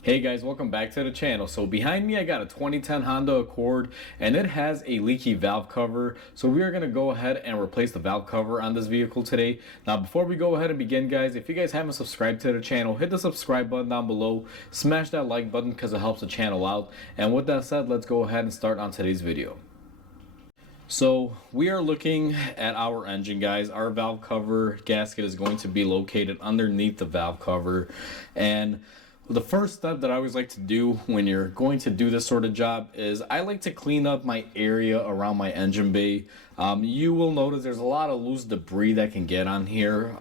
Hey guys, welcome back to the channel. So behind me I got a 2010 Honda Accord and it has a leaky valve cover. So we are going to go ahead and replace the valve cover on this vehicle today. Now before we go ahead and begin guys, if you guys haven't subscribed to the channel, hit the subscribe button down below, smash that like button because it helps the channel out. And with that said, let's go ahead and start on today's video. So we are looking at our engine guys. Our valve cover gasket is going to be located underneath the valve cover, and the first step that I always like to do when you're going to do this sort of job is I like to clean up my area around my engine bay. You will notice there's a lot of loose debris that can get on here.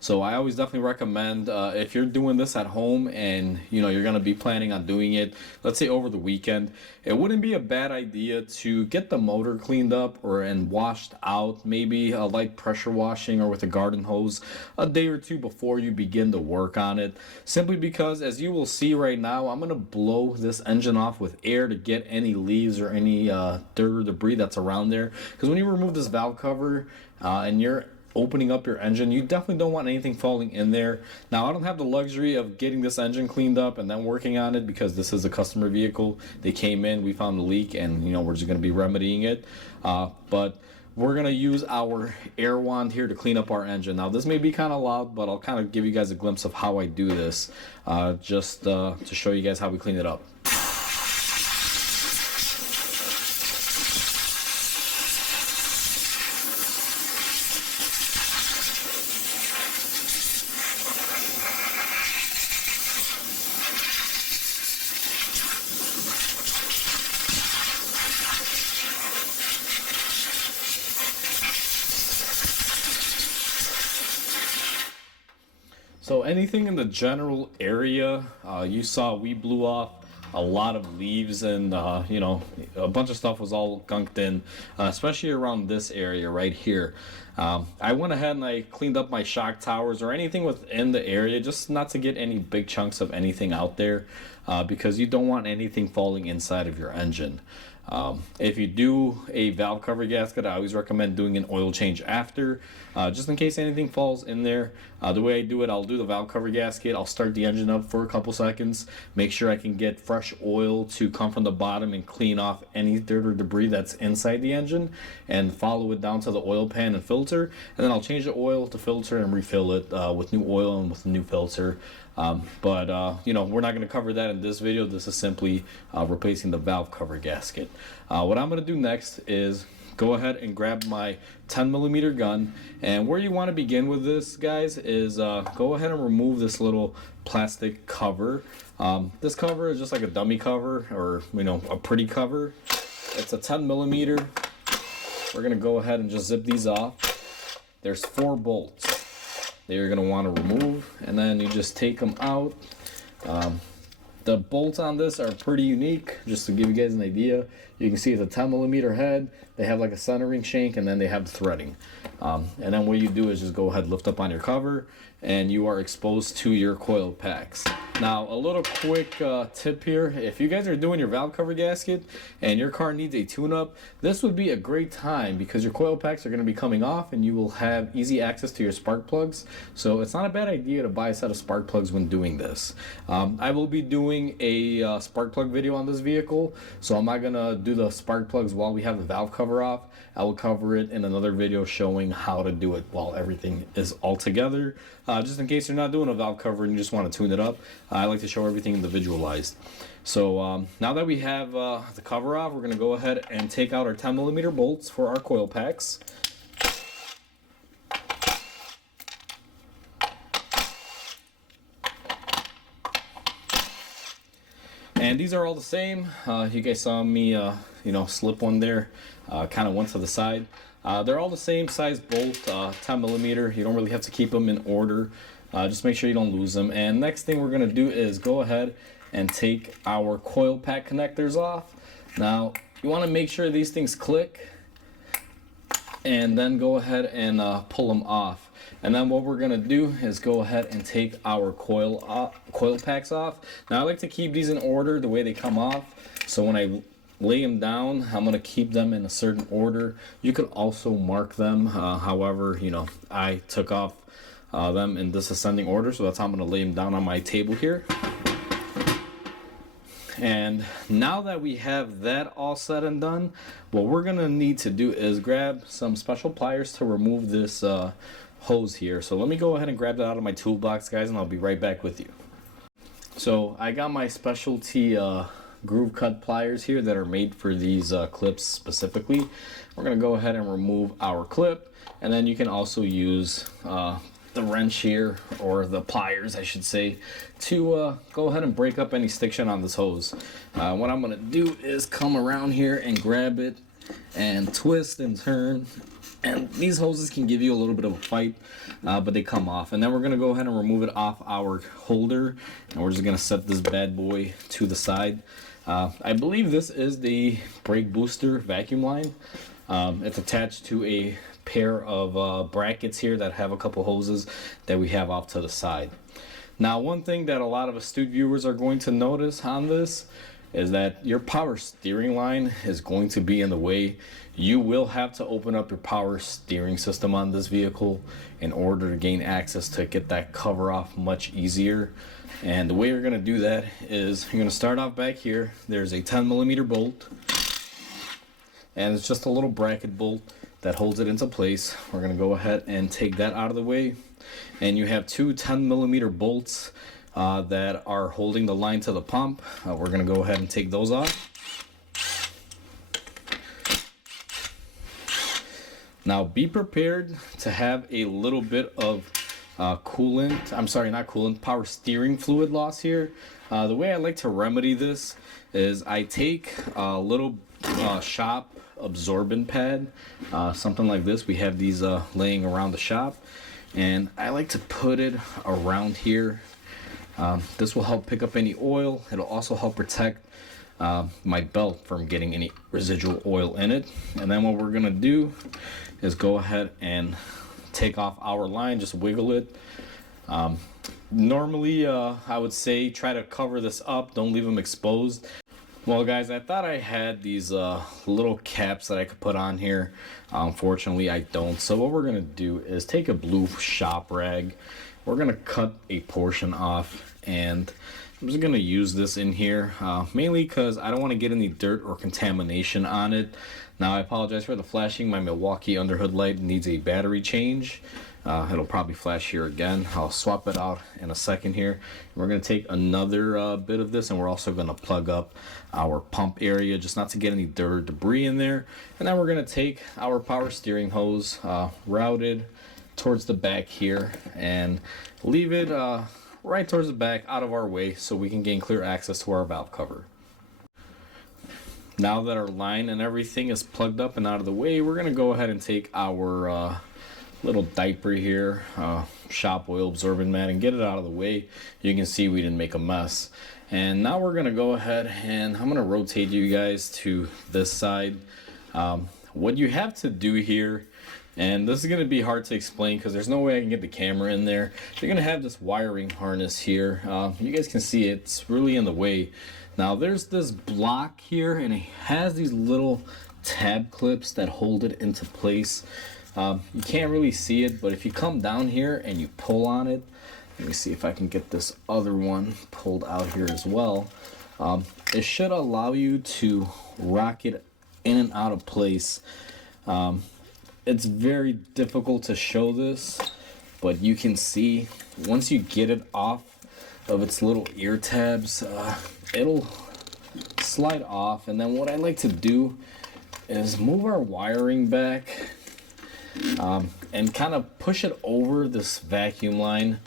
So I always definitely recommend if you're doing this at home and you're going to be planning on doing it, let's say over the weekend, it wouldn't be a bad idea to get the motor cleaned up and washed out, maybe a light pressure washing or with a garden hose a day or two before you begin to work on it. Simply because, as you will see right now, I'm going to blow this engine off with air to get any leaves or any dirt or debris that's around there. Because when you remove this valve cover and you're opening up your engine, you definitely don't want anything falling in there. Now I don't have the luxury of getting this engine cleaned up and then working on it because this is a customer vehicle. They came in, we found the leak, and we're just going to be remedying it, but we're going to use our air wand here to clean up our engine. Now this may be kind of loud, but I'll kind of give you guys a glimpse of how I do this, just to show you guys how we clean it up. So anything in the general area, you saw we blew off a lot of leaves, and a bunch of stuff was all gunked in, especially around this area right here. I went ahead and I cleaned up my shock towers or anything within the area, just not to get any big chunks of anything out there, because you don't want anything falling inside of your engine. If you do a valve cover gasket, I always recommend doing an oil change after, just in case anything falls in there. The way I do it, I'll do the valve cover gasket, I'll start the engine up for a couple seconds, make sure I can get fresh oil to come from the bottom and clean off any dirt or debris that's inside the engine, and follow it down to the oil pan and filter, and then I'll change the oil to filter and refill it with new oil and with a new filter. But we're not going to cover that in this video. This is simply replacing the valve cover gasket. What I'm going to do next is go ahead and grab my 10mm gun, and where you want to begin with this guys is go ahead and remove this little plastic cover. This cover is just like a dummy cover, or a pretty cover. It's a 10mm. We're going to go ahead and just zip these off. There's 4 bolts that you're going to want to remove, and then you just take them out. The bolts on this are pretty unique, just to give you guys an idea. You can see it's a 10mm head, they have like a centering shank, and then they have the threading. And then what you do is just go ahead, lift up on your cover, and you are exposed to your coil packs. Now a little quick tip here: if you guys are doing your valve cover gasket and your car needs a tune-up, this would be a great time because your coil packs are going to be coming off and you will have easy access to your spark plugs. So it's not a bad idea to buy a set of spark plugs when doing this. I will be doing a spark plug video on this vehicle, so I'm not going to do the spark plugs while we have the valve cover off. I will cover it in another video showing how to do it while everything is all together. Just in case you're not doing a valve cover and you just want to tune it up, I like to show everything individualized. So now that we have the cover off, we're going to go ahead and take out our 10mm bolts for our coil packs. And these are all the same. You guys saw me slip one there, kind of went to the side. They're all the same size bolt, 10mm. You don't really have to keep them in order. Just make sure you don't lose them. And next thing we're going to do is go ahead and take our coil pack connectors off. Now you want to make sure these things click, and then go ahead and pull them off. And then what we're going to do is go ahead and take our coil packs off. Now I like to keep these in order the way they come off, so when I lay them down, I'm going to keep them in a certain order. You could also mark them, however, I took off them in this ascending order, so that's how I'm going to lay them down on my table here. And now that we have that all said and done, what we're gonna need to do is grab some special pliers to remove this hose here. So let me go ahead and grab that out of my toolbox, guys, and I'll be right back with you. So I got my specialty groove cut pliers here that are made for these clips specifically. We're gonna go ahead and remove our clip, and then you can also use the wrench here, or the pliers I should say, to go ahead and break up any stiction on this hose. What I'm gonna do is come around here and grab it and twist and turn, and these hoses can give you a little bit of a fight, but they come off. And then we're gonna go ahead and remove it off our holder, and we're just gonna set this bad boy to the side. I believe this is the brake booster vacuum line. It's attached to a pair of brackets here that have a couple hoses that we have off to the side. Now, one thing that a lot of astute viewers are going to notice on this is that your power steering line is going to be in the way. You will have to open up your power steering system on this vehicle in order to gain access to get that cover off much easier. And the way you're going to do that is you're going to start off back here. There's a 10mm bolt, and it's just a little bracket bolt that holds it into place. We're going to go ahead and take that out of the way, and you have two 10mm bolts that are holding the line to the pump. We're going to go ahead and take those off. Now be prepared to have a little bit of power steering fluid loss here. The way I like to remedy this is I take a little shop absorbent pad, something like this. We have these laying around the shop, and I like to put it around here. This will help pick up any oil. It'll also help protect my belt from getting any residual oil in it. And then what we're gonna do is go ahead and take off our line, just wiggle it. Normally I would say try to cover this up, don't leave them exposed. Well, guys, I thought I had these little caps that I could put on here. Unfortunately, I don't. So what we're gonna do is take a blue shop rag. We're gonna cut a portion off, and I'm just gonna use this in here, mainly because I don't want to get any dirt or contamination on it. Now, I apologize for the flashing. My Milwaukee underhood light needs a battery change. It'll probably flash here again. I'll swap it out in a second here. We're going to take another bit of this, and we're also going to plug up our pump area just not to get any dirt or debris in there. And then we're going to take our power steering hose routed towards the back here and leave it right towards the back, out of our way, so we can gain clear access to our valve cover. Now that our line and everything is plugged up and out of the way, we're going to go ahead and take our little diaper here, shop oil absorbent mat, and get it out of the way. You can see we didn't make a mess. And now we're gonna go ahead and I'm gonna rotate you guys to this side. What you have to do here, and this is gonna be hard to explain because there's no way I can get the camera in there. You're gonna have this wiring harness here. You guys can see it's really in the way. Now there's this block here, and it has these little tab clips that hold it into place. You can't really see it, but if you come down here and you pull on it, let me see if I can get this other one pulled out here as well. It should allow you to rock it in and out of place. It's very difficult to show this, but you can see once you get it off of its little ear tabs, it'll slide off. And then what I like to do is move our wiring back and kind of push it over this vacuum line.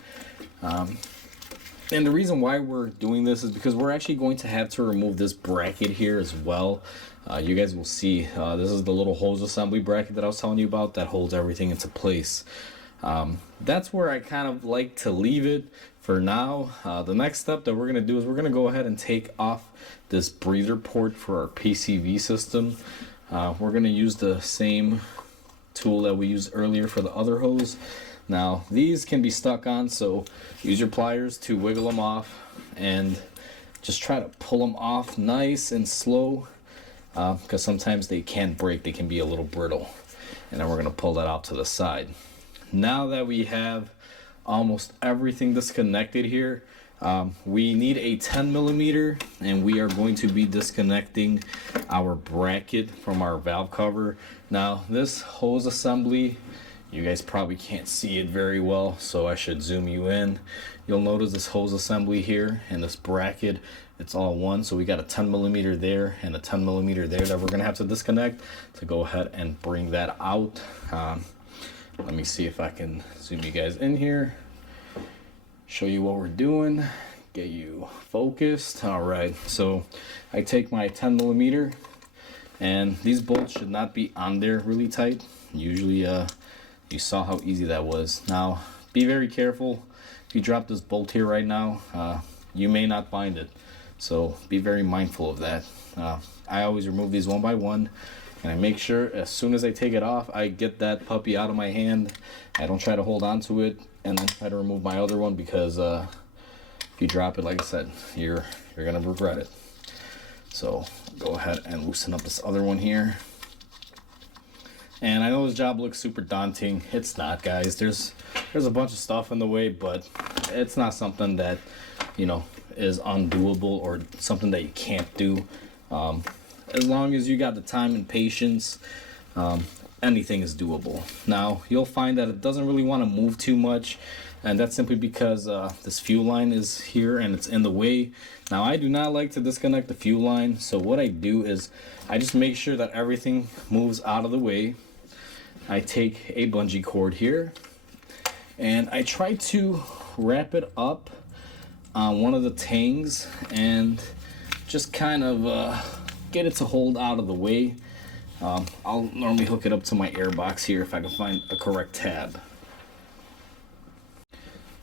And the reason why we're doing this is because we're actually going to have to remove this bracket here as well. You guys will see this is the little hose assembly bracket that I was telling you about that holds everything into place. That's where I kind of like to leave it for now. The next step that we're going to do is we're going to go ahead and take off this breather port for our PCV system. We're going to use the same tool that we used earlier for the other hose. Now these can be stuck on, so use your pliers to wiggle them off and just try to pull them off nice and slow, because sometimes they can break, they can be a little brittle. And then we're going to pull that out to the side. Now that we have almost everything disconnected here, We need a 10 millimeter, and we are going to be disconnecting our bracket from our valve cover. Now this hose assembly, you guys probably can't see it very well, so I should zoom you in. You'll notice this hose assembly here and this bracket, it's all one. So we got a 10 millimeter there and a 10 millimeter there that we're gonna have to disconnect to go ahead and bring that out. Let me see if I can zoom you guys in here, show you what we're doing, get you focused. All right, so I take my 10 millimeter, and these bolts should not be on there really tight. Usually you saw how easy that was. Now be very careful. If you drop this bolt here right now, you may not find it, so be very mindful of that. I always remove these one by one, and I make sure as soon as I take it off, I get that puppy out of my hand. I don't try to hold on to it and then try to remove my other one, because if you drop it, like I said, you're gonna regret it. So go ahead and loosen up this other one here. And I know this job looks super daunting. It's not, guys. There's a bunch of stuff in the way, but it's not something that, you know, is undoable or something that you can't do. As long as you got the time and patience, anything is doable. Now you'll find that it doesn't really want to move too much, and that's simply because this fuel line is here and it's in the way. Now I do not like to disconnect the fuel line, so what I do is I just make sure that everything moves out of the way. I take a bungee cord here and I try to wrap it up on one of the tangs and just kind of get it to hold out of the way. I'll normally hook it up to my air box here if I can find a correct tab.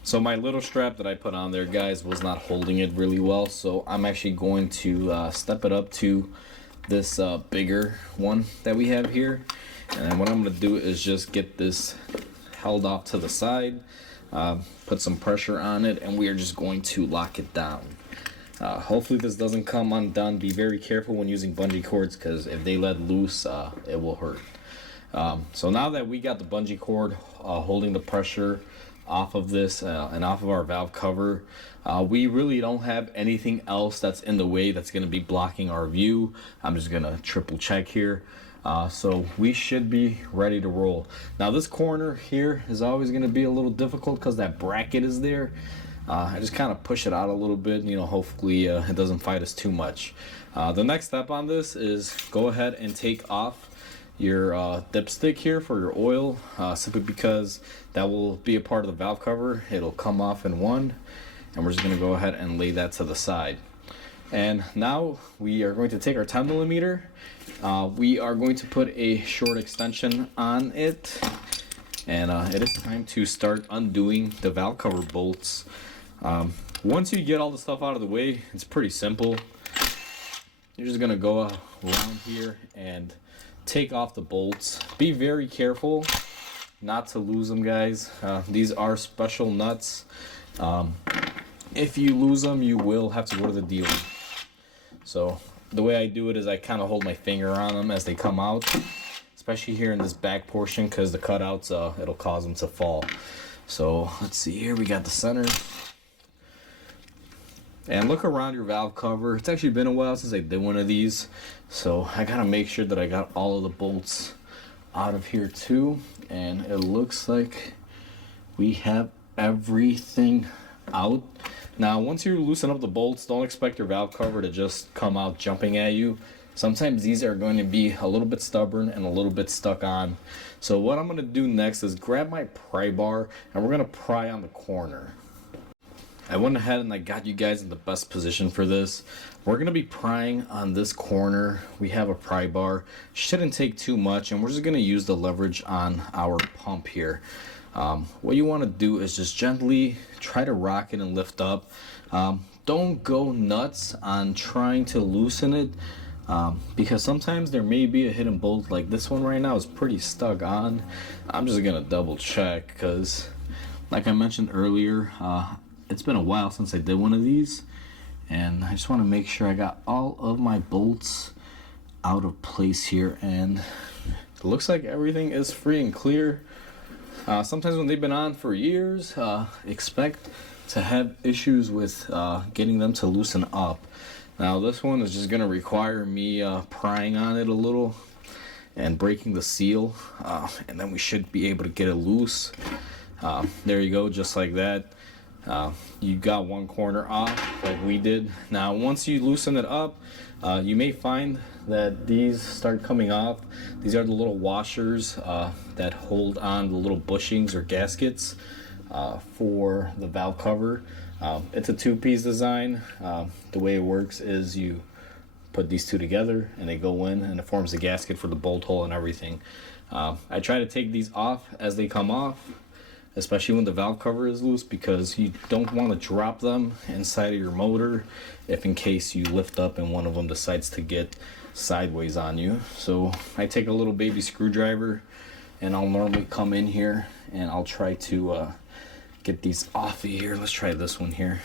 So my little strap that I put on there, guys, was not holding it really well, so I'm actually going to step it up to this bigger one that we have here. And then what I'm going to do is just get this held off to the side, put some pressure on it, and we are just going to lock it down. Hopefully this doesn't come undone. Be very careful when using bungee cords, because if they let loose, it will hurt. So now that we got the bungee cord holding the pressure off of this and off of our valve cover, we really don't have anything else that's in the way that's going to be blocking our view. I'm just going to triple check here. So we should be ready to roll. Now this corner here is always going to be a little difficult because that bracket is there. I just kind of push it out a little bit, you know, hopefully it doesn't fight us too much. The next step on this is go ahead and take off your dipstick here for your oil, simply because that will be a part of the valve cover. It'll come off in one, and we're just going to go ahead and lay that to the side. And now we are going to take our 10 millimeter. We are going to put a short extension on it, and it is time to start undoing the valve cover bolts. Once you get all the stuff out of the way, it's pretty simple. You're just gonna go around here and take off the bolts. Be very careful not to lose them, guys. These are special nuts. If you lose them, you will have to go to the dealer. So the way I do it is I kind of hold my finger on them as they come out, especially here in this back portion, because the cutouts, it'll cause them to fall. So let's see here, we got the center. And look around your valve cover. It's actually been a while since I did one of these, so I gotta make sure that I got all of the bolts out of here too. And it looks like we have everything out. Now once you loosen up the bolts, don't expect your valve cover to just come out jumping at you. Sometimes these are going to be a little bit stubborn and a little bit stuck on. So what I'm going to do next is grab my pry bar, and we're going to pry on the corner. I went ahead and I got you guys in the best position for this. We're going to be prying on this corner. We have a pry bar. Shouldn't take too much, and we're just going to use the leverage on our pump here. What you want to do is just gently try to rock it and lift up. Don't go nuts on trying to loosen it, because sometimes there may be a hidden bolt. Like this one right now is pretty stuck on. I'm just going to double check because, like I mentioned earlier, it's been a while since I did one of these, and I just want to make sure I got all of my bolts out of place here, and it looks like everything is free and clear. Sometimes when they've been on for years, expect to have issues with getting them to loosen up. Now this one is just going to require me prying on it a little and breaking the seal, and then we should be able to get it loose. There you go, just like that. You got one corner off like we did. Now once you loosen it up, you may find that these start coming off. These are the little washers that hold on the little bushings or gaskets for the valve cover. It's a two-piece design. The way it works is you put these two together and they go in and it forms the gasket for the bolt hole and everything. I try to take these off as they come off, especially when the valve cover is loose, because you don't want to drop them inside of your motor if in case you lift up and one of them decides to get sideways on you. So I take a little baby screwdriver and I'll normally come in here and I'll try to get these off of here. Let's try this one here.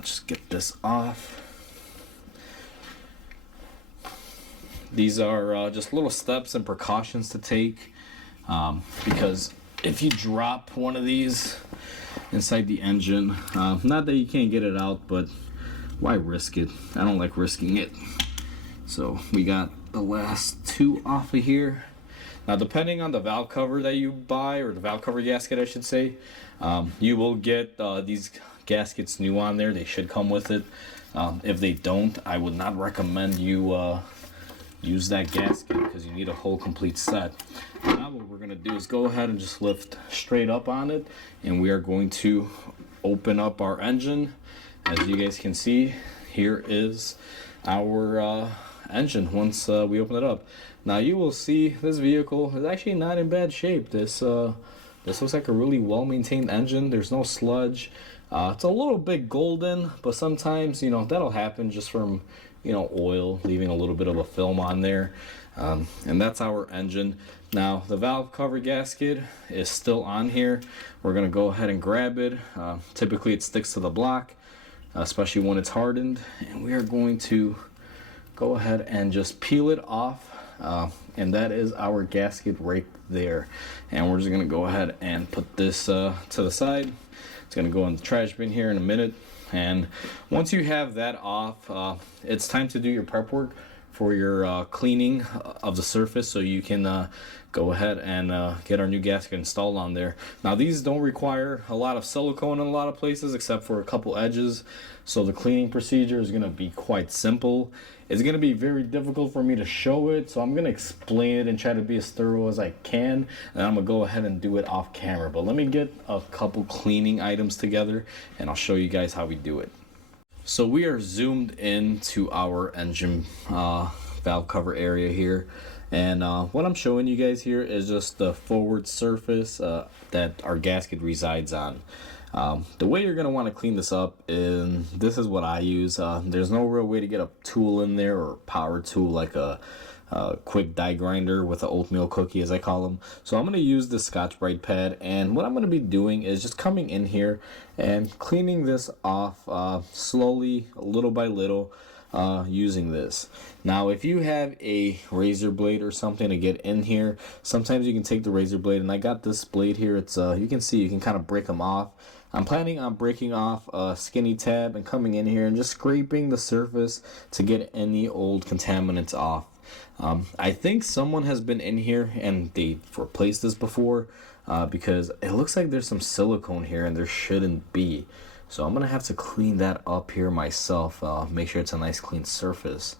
Just get this off. These are just little steps and precautions to take, because if you drop one of these inside the engine, not that you can't get it out, but why risk it? I don't like risking it. So we got the last two off of here. Now depending on the valve cover that you buy, or the valve cover gasket I should say, you will get these gaskets new on there. They should come with it. If they don't, I would not recommend you use that gasket, because you need a whole complete set. Now what we're going to do is go ahead and just lift straight up on it, and we are going to open up our engine. As you guys can see, here is our engine once we open it up. Now you will see this vehicle is actually not in bad shape. This looks like a really well maintained engine. There's no sludge. It's a little bit golden, but sometimes, you know, that'll happen just from, you know, oil leaving a little bit of a film on there. And that's our engine. Now the valve cover gasket is still on here. We're gonna go ahead and grab it. Typically it sticks to the block, especially when it's hardened, and we are going to go ahead and just peel it off. And that is our gasket right there. And we're just gonna go ahead and put this to the side. It's gonna go in the trash bin here in a minute. And once you have that off, it's time to do your prep work for your cleaning of the surface, so you can go ahead and get our new gasket installed on there. Now these don't require a lot of silicone in a lot of places except for a couple edges, so the cleaning procedure is going to be quite simple. It's going to be very difficult for me to show it, so I'm going to explain it and try to be as thorough as I can, and I'm going to go ahead and do it off camera. But let me get a couple cleaning items together and I'll show you guys how we do it. So we are zoomed into our engine valve cover area here, and what I'm showing you guys here is just the forward surface that our gasket resides on. The way you're going to want to clean this up, and this is what I use. There's no real way to get a tool in there, or power tool like a quick die grinder with an oatmeal cookie, as I call them. So I'm going to use the Scotch-Brite pad, and what I'm going to be doing is just coming in here and cleaning this off slowly, little by little, using this. Now if you have a razor blade or something to get in here, sometimes you can take the razor blade, and I got this blade here. It's you can see you can kind of break them off. I'm planning on breaking off a skinny tab and coming in here and just scraping the surface to get any old contaminants off. I think someone has been in here and they've replaced this before, because it looks like there's some silicone here and there shouldn't be. So I'm gonna have to clean that up here myself, make sure it's a nice clean surface,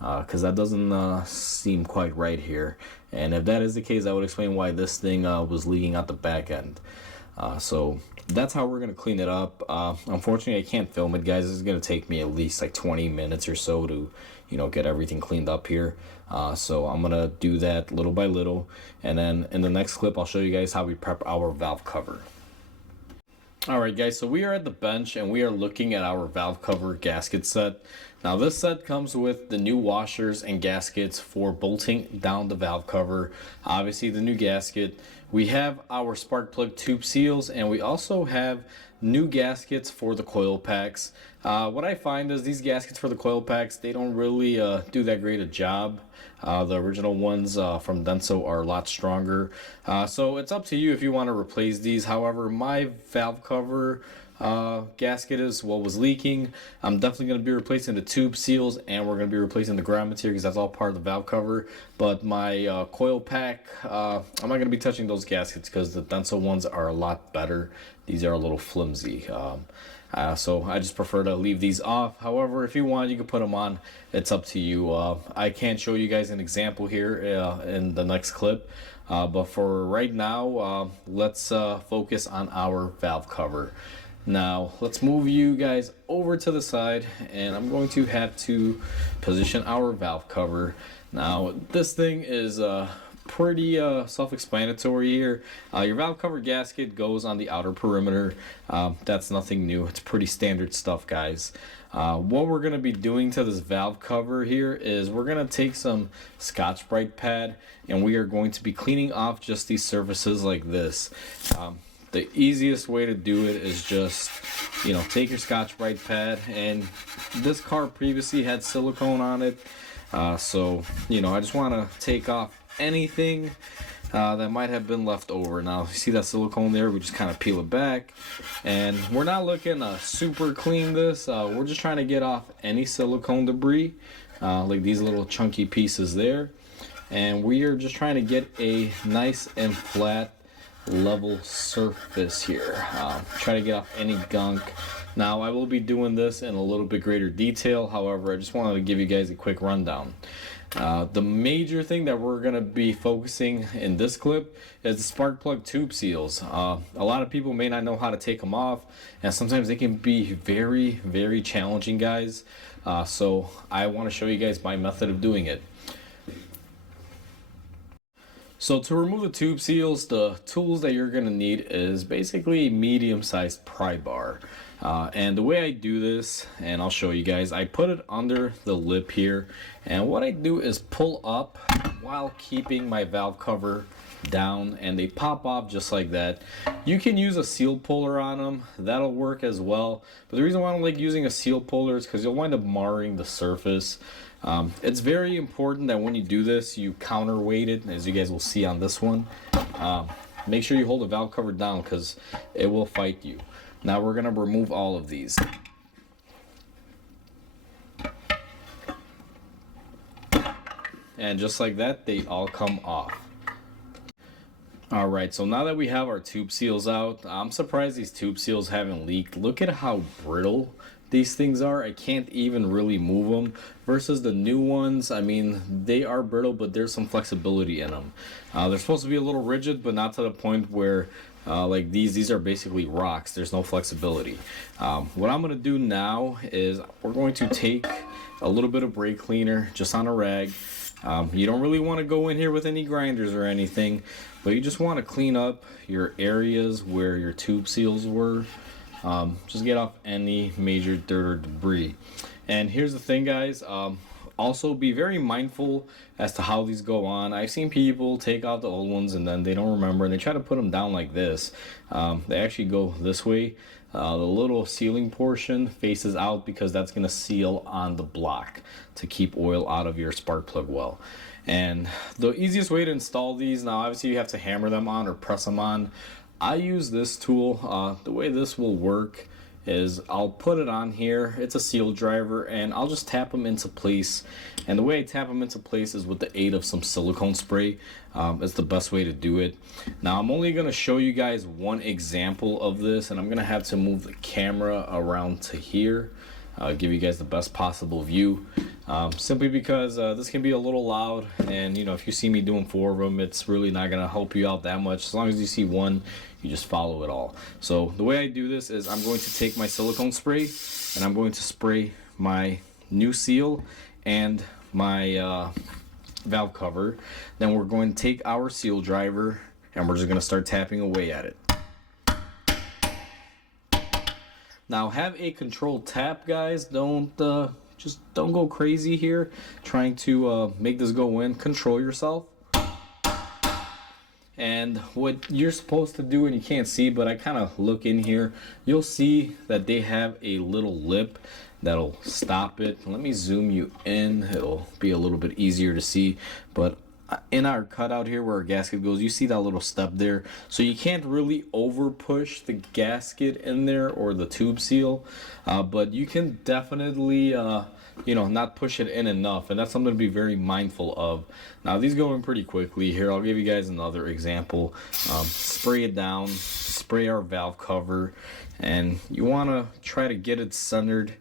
because that doesn't seem quite right here. And if that is the case, that would explain why this thing was leaking out the back end. So that's how we're gonna clean it up. Unfortunately I can't film it, guys. It's gonna take me at least like 20 minutes or so to, you know, get everything cleaned up here. So I'm gonna do that little by little, and then in the next clip I'll show you guys how we prep our valve cover. Alright guys, so we are at the bench and we are looking at our valve cover gasket set. Now this set comes with the new washers and gaskets for bolting down the valve cover. Obviously the new gasket. We have our spark plug tube seals, and we also have new gaskets for the coil packs. What I find is these gaskets for the coil packs, they don't really do that great a job. The original ones from Denso are a lot stronger. So it's up to you if you want to replace these. However, my valve cover gasket is what was leaking. I'm definitely going to be replacing the tube seals, and we're going to be replacing the ground material because that's all part of the valve cover. But my coil pack, I'm not going to be touching those gaskets because the Denso ones are a lot better. These are a little flimsy. So I just prefer to leave these off. However, if you want, you can put them on. It's up to you. I can't show you guys an example here in the next clip. But for right now, let's focus on our valve cover. Now, let's move you guys over to the side, and I'm going to have to position our valve cover. Now, this thing is pretty self-explanatory here. Your valve cover gasket goes on the outer perimeter. That's nothing new. It's pretty standard stuff, guys. What we're going to be doing to this valve cover here is we're going to take some Scotch-Brite pad, and we are going to be cleaning off just these surfaces like this. The easiest way to do it is just, take your Scotch-Brite pad, and this car previously had silicone on it. So, I just want to take off anything that might have been left over. Now, you see that silicone there? We just kind of peel it back, and we're not looking to super clean this. We're just trying to get off any silicone debris, like these little chunky pieces there, and we are just trying to get a nice and flat level surface here. Try to get off any gunk. Now, I will be doing this in a little bit greater detail. However, I just wanted to give you guys a quick rundown. The major thing that we're going to be focusing in this clip is the spark plug tube seals. A lot of people may not know how to take them off, and sometimes they can be very, very challenging, guys. So I want to show you guys my method of doing it. So to remove the tube seals, the tools that you're going to need is basically a medium-sized pry bar. And the way I do this, and I'll show you guys, I put it under the lip here, and what I do is pull up while keeping my valve cover down, and they pop off just like that. You can use a seal puller on them, that'll work as well, but the reason why I don't like using a seal puller is because you'll wind up marring the surface. It's very important that when you do this, you counterweight it, as you guys will see on this one. Make sure you hold the valve cover down because it will fight you. Now we're going to remove all of these. And just like that, they all come off. Alright, so now that we have our tube seals out, I'm surprised these tube seals haven't leaked. Look at how brittle these things are. I can't even really move them versus the new ones. I mean, they are brittle, but there's some flexibility in them. They're supposed to be a little rigid, but not to the point where like these are basically rocks. There's no flexibility. What I'm going to do now is we're going to take a little bit of brake cleaner just on a rag. You don't really want to go in here with any grinders or anything, but you just want to clean up your areas where your tube seals were. Just get off any major dirt or debris. And here's the thing, guys, also be very mindful as to how these go on. I've seen people take out the old ones and then they don't remember and they try to put them down like this. They actually go this way. The little sealing portion faces out because that's going to seal on the block to keep oil out of your spark plug well. And the easiest way to install these, now obviously you have to hammer them on or press them on. I use this tool. The way this will work is I'll put it on here. It's a seal driver, and I'll just tap them into place. And the way I tap them into place is with the aid of some silicone spray. It's the best way to do it. Now I'm only going to show you guys one example of this, and I'm going to have to move the camera around to here. Give you guys the best possible view, simply because this can be a little loud, and if you see me doing 4 of them, it's really not going to help you out that much. As long as you see one, you just follow it all. So the way I do this is I'm going to take my silicone spray and I'm going to spray my new seal and my valve cover. Then we're going to take our seal driver and we're just going to start tapping away at it. Now have a controlled tap, guys. Don't go crazy here trying to make this go in. Control yourself. And what you're supposed to do, and you can't see, but I kind of look in here, you'll see that they have a little lip that'll stop it. Let me zoom you in. It'll be a little bit easier to see, but in our cutout here where our gasket goes, you see that little step there. So you can't really over push the gasket in there or the tube seal, but you can definitely not push it in enough, and that's something to be very mindful of. Now these go in pretty quickly. Here, I'll give you guys another example. Spray it down, spray our valve cover, and you want to try to get it centered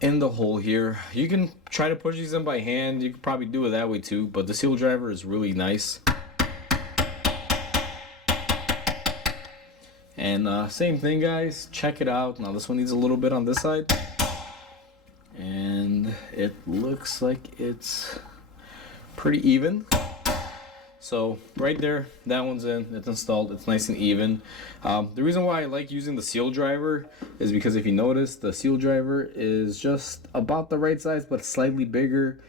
in the hole here. You can try to push these in by hand. You could probably do it that way too, but the seal driver is really nice. And same thing, guys. Check it out. Now this one needs a little bit on this side, and it looks like it's pretty even. So right there, that one's in, it's installed, it's nice and even. The reason why I like using the seal driver is because if you notice, the seal driver is just about the right size, but slightly bigger.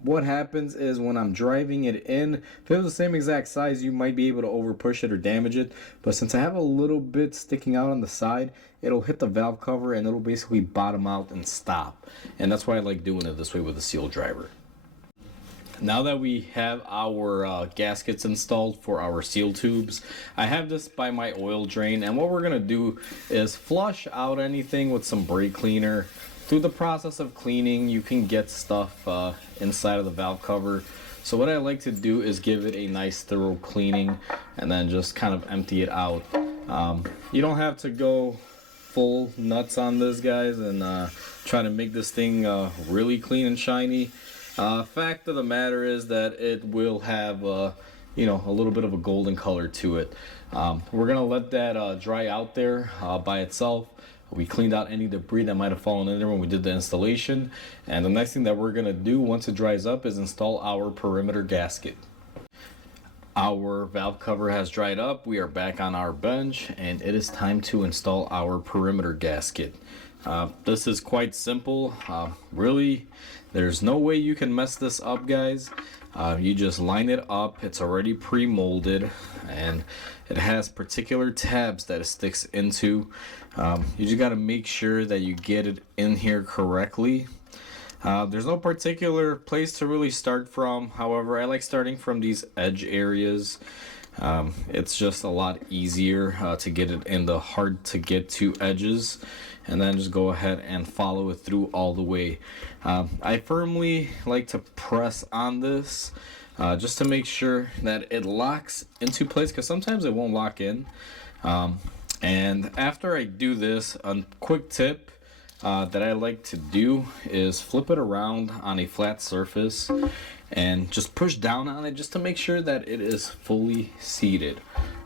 What happens is when I'm driving it in, if it was the same exact size, you might be able to over push it or damage it. But since I have a little bit sticking out on the side, it'll hit the valve cover and it'll basically bottom out and stop. And that's why I like doing it this way with the seal driver. Now that we have our gaskets installed for our seal tubes, I have this by my oil drain, and what we're going to do is flush out anything with some brake cleaner. Through the process of cleaning, you can get stuff inside of the valve cover. So what I like to do is give it a nice thorough cleaning and then just kind of empty it out. You don't have to go full nuts on this, guys, and try to make this thing really clean and shiny. Fact of the matter is that it will have a little bit of a golden color to it. We're gonna let that dry out there by itself. We cleaned out any debris that might have fallen in there when we did the installation, and the next thing that we're gonna do once it dries up is install our perimeter gasket. Our valve cover has dried up. We are back on our bench, and it is time to install our perimeter gasket. This is quite simple. Really, there's no way you can mess this up, guys. You just line it up. It's already pre-molded, and it has particular tabs that it sticks into. You just got to make sure that you get it in here correctly. There's no particular place to really start from. However, I like starting from these edge areas. It's just a lot easier to get it in the hard to get to edges, and then just go ahead and follow it through all the way. I firmly like to press on this just to make sure that it locks into place, because sometimes it won't lock in. And after I do this, a quick tip that I like to do is flip it around on a flat surface and just push down on it just to make sure that it is fully seated.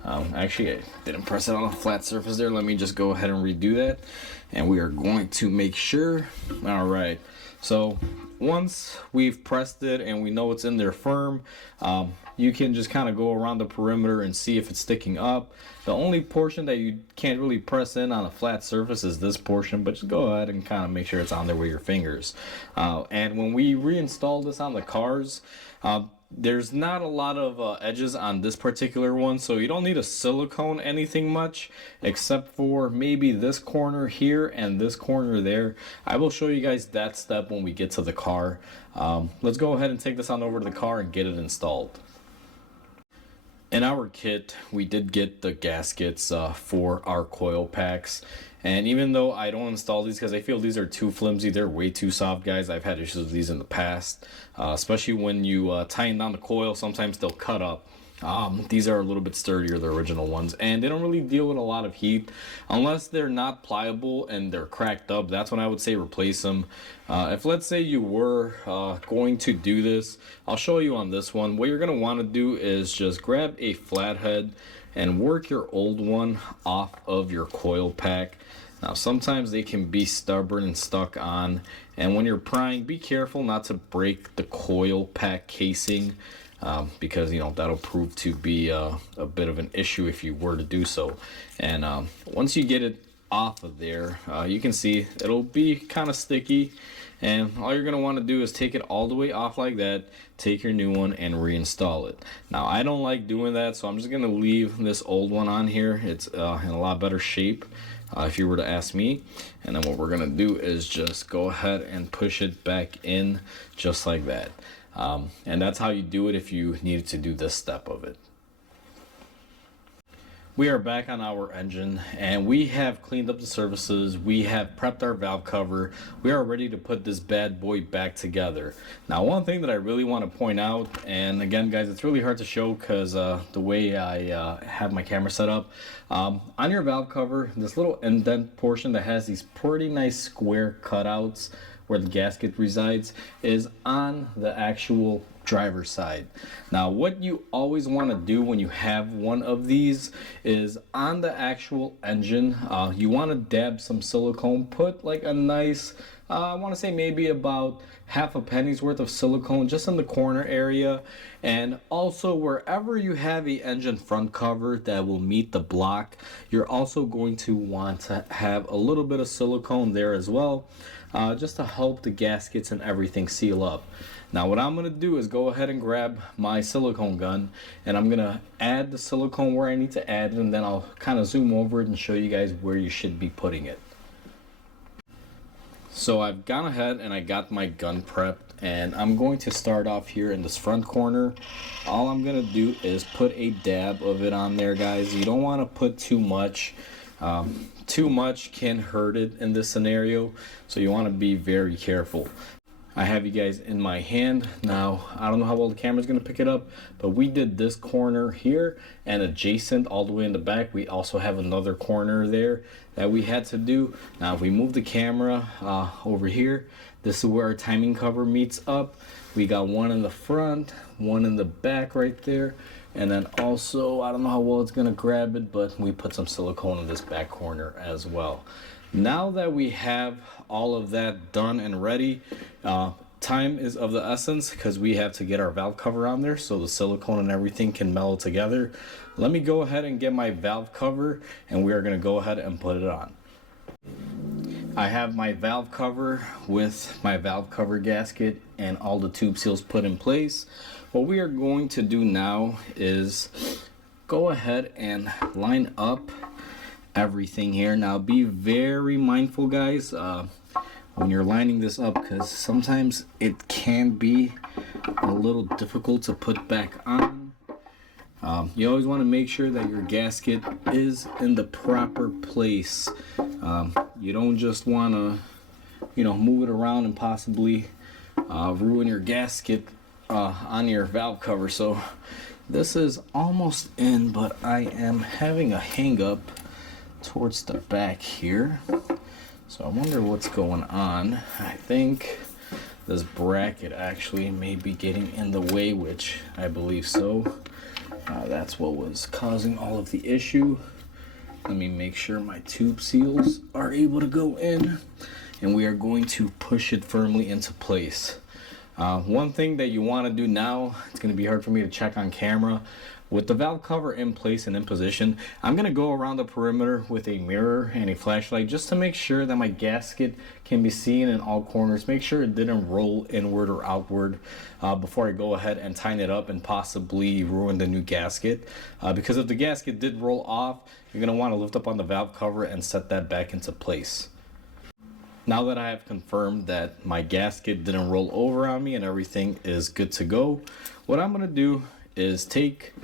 Actually, I didn't press it on a flat surface there. Let me just go ahead and redo that, and we are going to make sure. All right, so once we've pressed it and we know it's in there firm, you can just kind of go around the perimeter and see if it's sticking up. The only portion that you can't really press in on a flat surface is this portion, but just go ahead and kind of make sure it's on there with your fingers. And when we reinstall this on the cars, there's not a lot of edges on this particular one, so you don't need a silicone anything much, except for maybe this corner here and this corner there. I will show you guys that step when we get to the car. Let's go ahead and take this on over to the car and get it installed. In our kit, we did get the gaskets for our coil packs, and even though I don't install these because I feel these are too flimsy, they're way too soft, guys. I've had issues with these in the past, especially when you tighten down the coil. Sometimes they'll cut up. These are a little bit sturdier, the original ones, and they don't really deal with a lot of heat unless they're not pliable and they're cracked up. That's when I would say replace them. If let's say you were going to do this, I'll show you on this one. What you're going to want to do is just grab a flathead and work your old one off of your coil pack. Now sometimes they can be stubborn and stuck on, and when you're prying, be careful not to break the coil pack casing, because that'll prove to be a bit of an issue if you were to do so. And once you get it off of there, you can see it'll be kind of sticky, and all you're going to want to do is take it all the way off like that, take your new one and reinstall it. Now I don't like doing that, so I'm just going to leave this old one on here. It's in a lot better shape, if you were to ask me. And then what we're going to do is just go ahead and push it back in just like that. And that's how you do it if you needed to do this step of it. We are back on our engine and we have cleaned up the surfaces. We have prepped our valve cover. We are ready to put this bad boy back together. Now, one thing that I really want to point out, and again guys, it's really hard to show because the way I have my camera set up, on your valve cover, this little indent portion that has these pretty nice square cutouts where the gasket resides is on the actual driver's side. Now, what you always want to do when you have one of these is on the actual engine, you want to dab some silicone, put like a nice, I want to say maybe about half a penny's worth of silicone just in the corner area, and also wherever you have a engine front cover that will meet the block, you're also going to want to have a little bit of silicone there as well, just to help the gaskets and everything seal up. Now what I'm going to do is go ahead and grab my silicone gun and I'm going to add the silicone where I need to add it, and then I'll kind of zoom over it and show you guys where you should be putting it. So I've gone ahead and I got my gun prepped, and I'm going to start off here in this front corner. All I'm going to do is put a dab of it on there, guys. You don't want to put too much. Too much can hurt it in this scenario, so you want to be very careful. I have you guys in my hand now. I don't know how well the camera's going to pick it up, but we did this corner here, and adjacent all the way in the back we also have another corner there that we had to do. Now if we move the camera over here, this is where our timing cover meets up. We got one in the front, one in the back right there, and then also, I don't know how well it's going to grab it, but we put some silicone in this back corner as well. Now that we have all of that done and ready, time is of the essence because we have to get our valve cover on there so the silicone and everything can meld together. Let me go ahead and get my valve cover and we are going to go ahead and put it on. I have my valve cover with my valve cover gasket and all the tube seals put in place. What we are going to do now is go ahead and line up everything here. Now be very mindful, guys, when you're lining this up, because sometimes it can be a little difficult to put back on. You always want to make sure that your gasket is in the proper place. You don't just want to, move it around and possibly ruin your gasket on your valve cover. So this is almost in, but I am having a hang up towards the back here, so I wonder what's going on. I think this bracket actually may be getting in the way, which I believe so. That's what was causing all of the issue. Let me make sure my tube seals are able to go in, and we are going to push it firmly into place. One thing that you want to do now, it's going to be hard for me to check on camera. With the valve cover in place and in position, I'm going to go around the perimeter with a mirror and a flashlight just to make sure that my gasket can be seen in all corners. Make sure it didn't roll inward or outward before I go ahead and tighten it up and possibly ruin the new gasket. Because if the gasket did roll off, you're going to want to lift up on the valve cover and set that back into place. Now that I have confirmed that my gasket didn't roll over on me and everything is good to go, what I'm going to do is take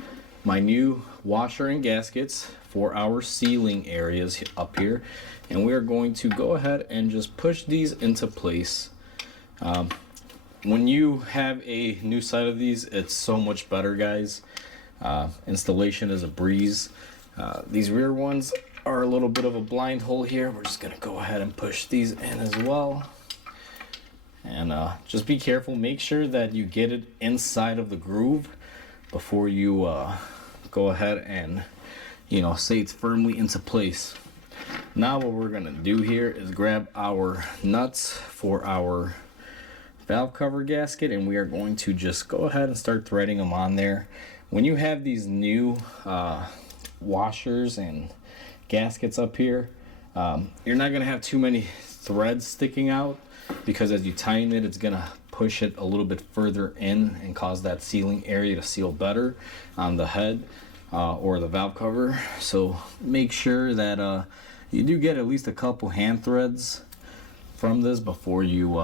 my new washer and gaskets for our sealing areas up here, and we are going to go ahead and just push these into place. When you have a new set of these, it's so much better, guys. Installation is a breeze. These rear ones are a little bit of a blind hole here. We're just gonna go ahead and push these in as well, and just be careful. Make sure that you get it inside of the groove before you go ahead and say it's firmly into place. Now what we're gonna do here is grab our nuts for our valve cover gasket, and we are going to just go ahead and start threading them on there. When you have these new washers and gaskets up here, you're not gonna have too many threads sticking out, because as you tighten it, it's gonna push it a little bit further in and cause that sealing area to seal better on the head or the valve cover. So make sure that you do get at least a couple hand threads from this before you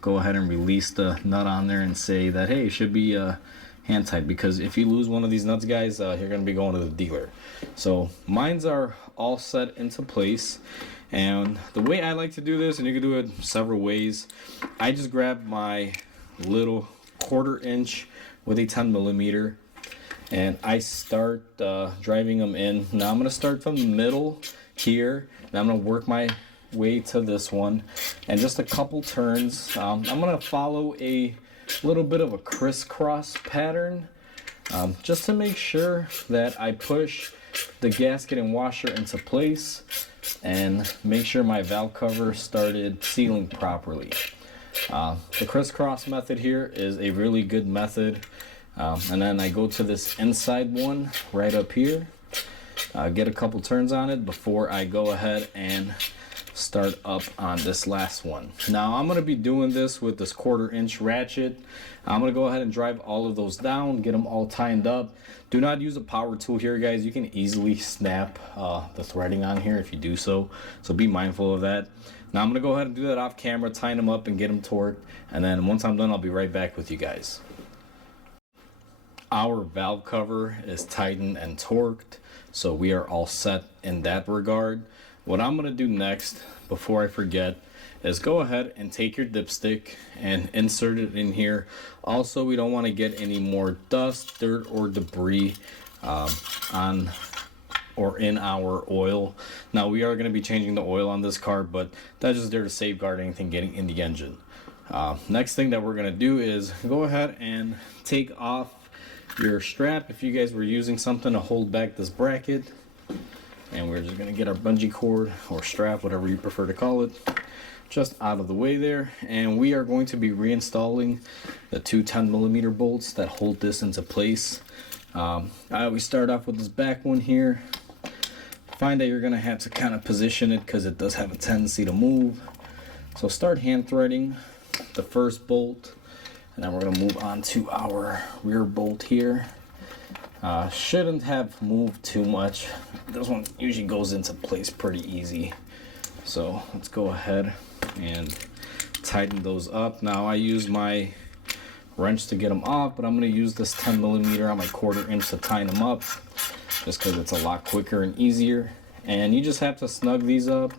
go ahead and release the nut on there and say that, hey, it should be hand tight, because if you lose one of these nuts, guys, you're going to be going to the dealer. So mines are all set into place, and the way I like to do this, and you can do it several ways, I just grab my little 1/4 inch with a 10 millimeter, and I start driving them in. Now I'm going to start from the middle here, and I'm going to work my way to this one, and just a couple turns. I'm going to follow a little bit of a crisscross pattern, just to make sure that I push the gasket and washer into place and make sure my valve cover started sealing properly. The crisscross method here is a really good method, and then I go to this inside one right up here, get a couple turns on it before I go ahead and start up on this last one. Now I'm going to be doing this with this 1/4 inch ratchet. I'm going to go ahead and drive all of those down, get them all tightened up. Do not use a power tool here, guys. You can easily snap the threading on here if you do so, so be mindful of that. Now I'm going to go ahead and do that off camera, tighten them up and get them torqued, and then once I'm done, I'll be right back with you guys. Our valve cover is tightened and torqued, so we are all set in that regard. What I'm going to do next, before I forget, is go ahead and take your dipstick and insert it in here. Also, we don't want to get any more dust, dirt, or debris on or in our oil. Now, we are going to be changing the oil on this car, but that's just there to safeguard anything getting in the engine. Next thing that we're going to do is go ahead and take off your strap if you guys were using something to hold back this bracket. And we're just going to get our bungee cord or strap, whatever you prefer to call it, just out of the way there. And we are going to be reinstalling the two 10 millimeter bolts that hold this into place. I always start off with this back one here. Find that you're going to have to kind of position it because it does have a tendency to move. So start hand threading the first bolt, and then we're going to move on to our rear bolt here. Shouldn't have moved too much. This one usually goes into place pretty easy. So let's go ahead and tighten those up. Now I use my wrench to get them off, but I'm going to use this 10 millimeter on my 1/4 inch to tighten them up, just because it's a lot quicker and easier. And you just have to snug these up.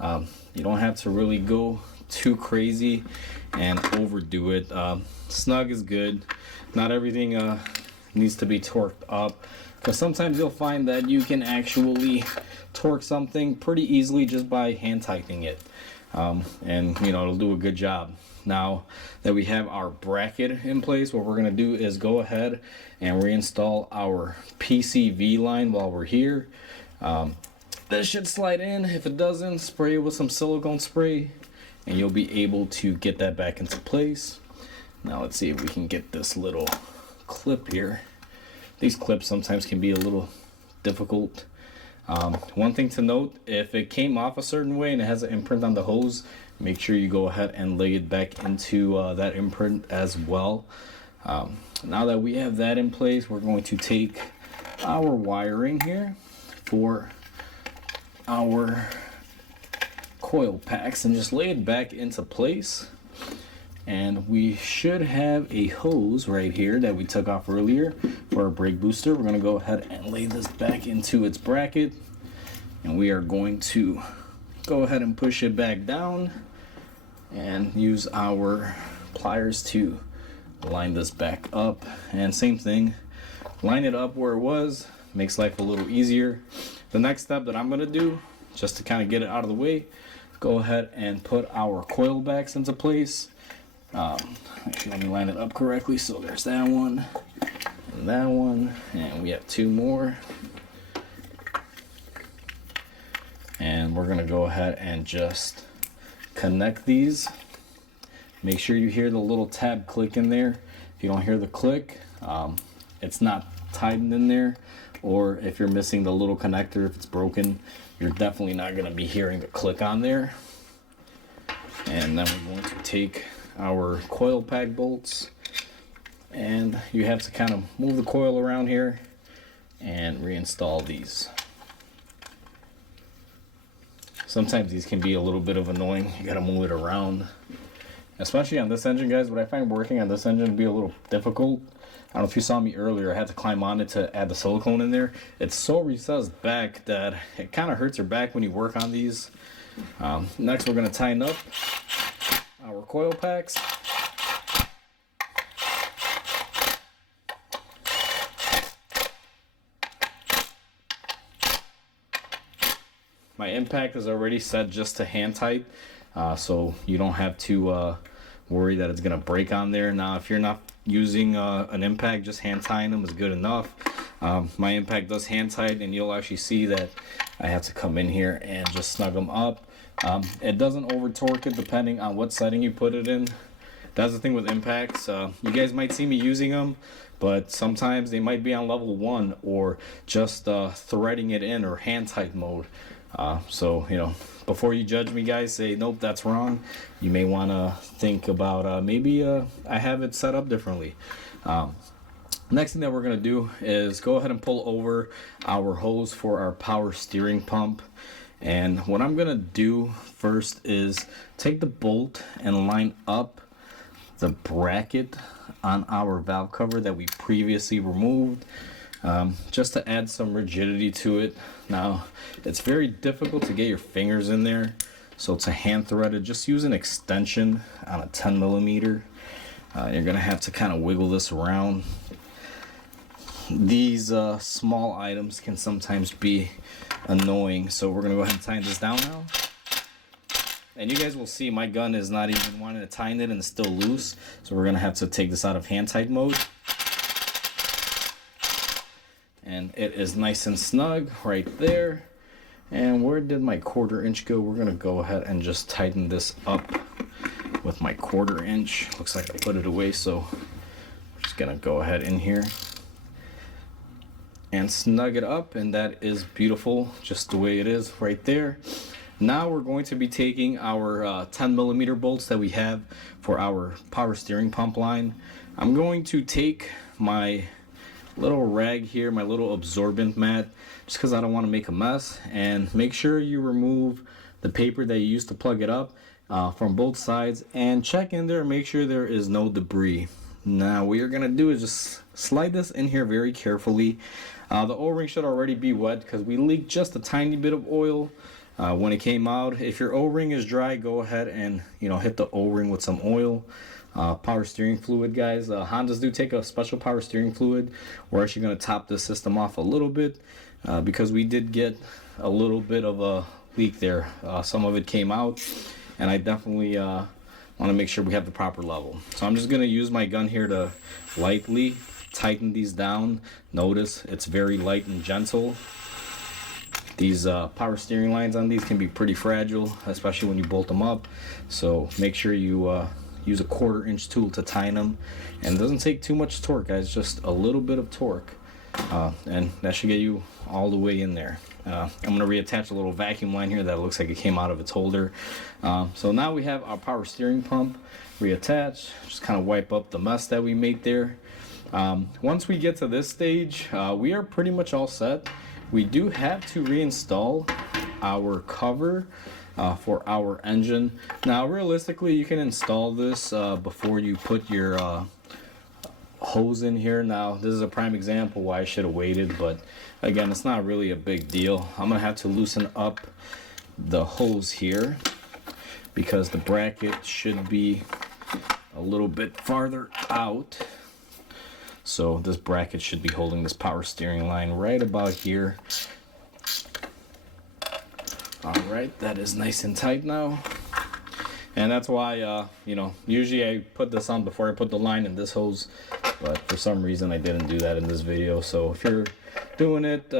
You don't have to really go too crazy and overdo it. Snug is good. Not everything needs to be torqued up, because sometimes you'll find that you can actually torque something pretty easily just by hand tightening it, and you know, it'll do a good job. Now that we have our bracket in place, what we're going to do is go ahead and reinstall our PCV line while we're here. This should slide in. If it doesn't, spray it with some silicone spray and you'll be able to get that back into place. Now let's see if we can get this little clip here. These clips sometimes can be a little difficult. One thing to note, if it came off a certain way and it has an imprint on the hose, make sure you go ahead and lay it back into that imprint as well. Now that we have that in place, we're going to take our wiring here for our coil packs and just lay it back into place. And we should have a hose right here that we took off earlier for our brake booster. We're going to go ahead and lay this back into its bracket, and we are going to go ahead and push it back down and use our pliers to line this back up. And same thing, line it up where it was, makes life a little easier. The next step that I'm going to do, just to kind of get it out of the way, go ahead and put our coil backs into place. Actually, let me line it up correctly. So there's that one and that one, and we have two more. And we're gonna go ahead and just connect these. Make sure you hear the little tab click in there. If you don't hear the click, it's not tightened in there, or if you're missing the little connector, if it's broken, you're definitely not gonna be hearing the click on there. And then we're going to take our coil pack bolts, and you have to kind of move the coil around here and reinstall these. Sometimes these can be a little bit of annoying. You got to move it around especially on this engine, guys. What I find working on this engine to be a little difficult. I don't know if you saw me earlier. I had to climb on it to add the silicone in there. It's so recessed back that it kind of hurts your back when you work on these. Next, we're going to tighten up our coil packs. My impact is already set just to hand tight, so you don't have to worry that it's going to break on there. Now, if you're not using an impact, just hand tying them is good enough. My impact does hand tight, and you'll actually see that I have to come in here and just snug them up. It doesn't over torque it depending on what setting you put it in. That's the thing with impacts. You guys might see me using them, but sometimes they might be on level 1 or just threading it in or hand tight mode. So, you know, before you judge me, guys, say, nope, that's wrong. You may want to think about maybe I have it set up differently. Next thing that we're going to do is go ahead and pull over our hose for our power steering pump. And what I'm going to do first is take the bolt and line up the bracket on our valve cover that we previously removed. Just to add some rigidity to it. Now, it's very difficult to get your fingers in there, so to hand thread it, just use an extension on a 10 millimeter. You're gonna have to kind of wiggle this around. These small items can sometimes be annoying, so we're gonna go ahead and tighten this down now. And you guys will see my gun is not even wanting to tighten it and it's still loose, so we're gonna have to take this out of hand tight mode. And it is nice and snug right there. And where did my 1/4 inch go? We're gonna go ahead and just tighten this up with my 1/4 inch. Looks like I put it away, so we're just gonna go ahead in here and snug it up, and that is beautiful, just the way it is right there. Now we're going to be taking our 10 millimeter bolts that we have for our power steering pump line. I'm going to take my little rag here, my little absorbent mat, just because I don't want to make a mess, and make sure you remove the paper that you used to plug it up from both sides, and check in there and make sure there is no debris. Now what you're gonna do is just slide this in here very carefully. The O-ring should already be wet because we leaked just a tiny bit of oil when it came out. If your O-ring is dry, go ahead and hit the O-ring with some oil. Power steering fluid, guys. Hondas do take a special power steering fluid. We're actually going to top this system off a little bit because we did get a little bit of a leak there. Some of it came out, and I definitely want to make sure we have the proper level. So I'm just going to use my gun here to lightly tighten these down. Notice it's very light and gentle. These power steering lines on these can be pretty fragile, especially when you bolt them up. So make sure you use a 1/4 inch tool to tighten them, and it doesn't take too much torque, guys, just a little bit of torque, and that should get you all the way in there. I'm going to reattach a little vacuum line here that looks like it came out of its holder. So now we have our power steering pump reattached. Just kind of wipe up the mess that we made there. Once we get to this stage, we are pretty much all set. We do have to reinstall our cover for our engine. Now realistically, you can install this before you put your hose in here. Now this is a prime example why I should have waited, but again, it's not really a big deal. I'm gonna have to loosen up the hose here because the bracket should be a little bit farther out. So this bracket should be holding this power steering line right about here. Alright, that is nice and tight now. And that's why, usually I put this on before I put the line in this hose, but for some reason I didn't do that in this video. So if you're doing it,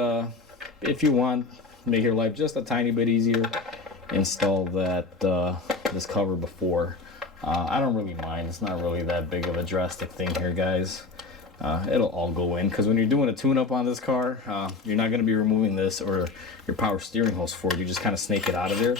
if you want, make your life just a tiny bit easier, install that this cover before. I don't really mind. It's not really that big of a drastic thing here, guys. It'll all go in because when you're doing a tune-up on this car, you're not going to be removing this or your power steering hose for it. You just kind of snake it out of there.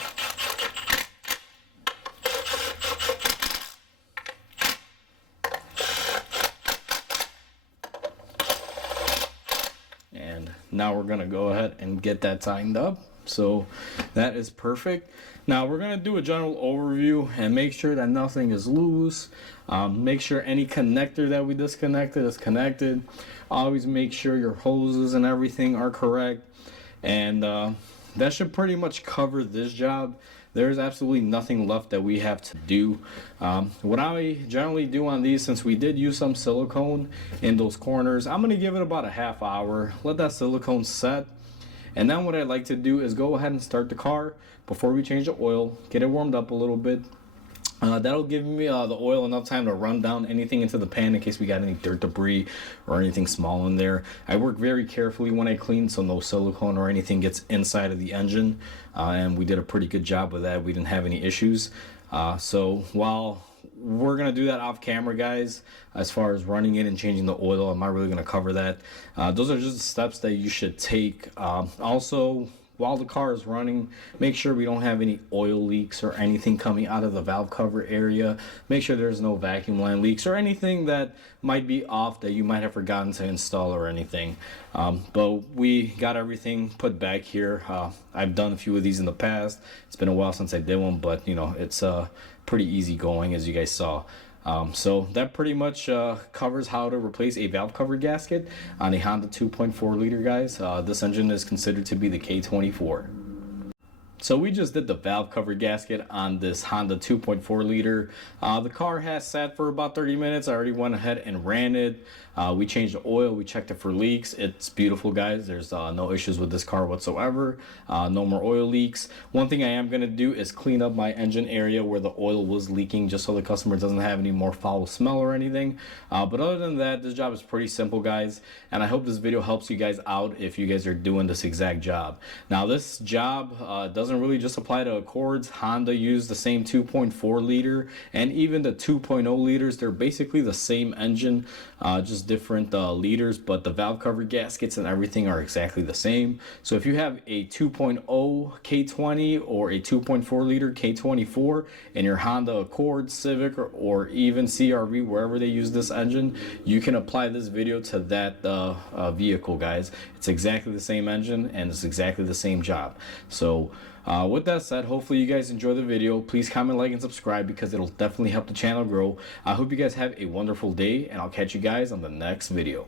And now we're going to go ahead and get that tightened up. So that is perfect. Now we're going to do a general overview and make sure that nothing is loose. Make sure any connector that we disconnected is connected. Always make sure your hoses and everything are correct. And that should pretty much cover this job. There's absolutely nothing left that we have to do. What I generally do on these, since we did use some silicone in those corners, I'm going to give it about a half hour. Let that silicone set. And then what I'd like to do is go ahead and start the car before we change the oil, get it warmed up a little bit. That'll give me the oil enough time to run down anything into the pan in case we got any dirt debris or anything small in there. I work very carefully when I clean so no silicone or anything gets inside of the engine, and we did a pretty good job with that. We didn't have any issues. So while we're going to do that off camera, guys, as far as running it and changing the oil, I'm not really going to cover that. Those are just the steps that you should take. Also, while the car is running, make sure we don't have any oil leaks or anything coming out of the valve cover area. Make sure there's no vacuum line leaks or anything that might be off that you might have forgotten to install or anything. But we got everything put back here. I've done a few of these in the past. It's been a while since I did one, but you know, it's pretty easy going, as you guys saw. So that pretty much covers how to replace a valve cover gasket on a Honda 2.4 liter, guys. This engine is considered to be the K24. So we just did the valve cover gasket on this Honda 2.4 liter. The car has sat for about 30 minutes. I already went ahead and ran it. We changed the oil. We checked it for leaks. It's beautiful, guys. There's no issues with this car whatsoever. No more oil leaks. One thing I am going to do is clean up my engine area where the oil was leaking, just so the customer doesn't have any more foul smell or anything. But other than that, this job is pretty simple, guys. And I hope this video helps you guys out if you guys are doing this exact job. Now, this job doesn't really just apply to Accords. Honda used the same 2.4 liter and even the 2.0 liters. They're basically the same engine, just different liters, but the valve cover gaskets and everything are exactly the same. So if you have a 2.0 K20 or a 2.4 liter K24 in your Honda Accord, Civic, or even CRV, wherever they use this engine, you can apply this video to that vehicle, guys. It's exactly the same engine and it's exactly the same job. So with that said, hopefully you guys enjoy the video. Please comment, like, and subscribe because it'll definitely help the channel grow. I hope you guys have a wonderful day, and I'll catch you guys on the next video.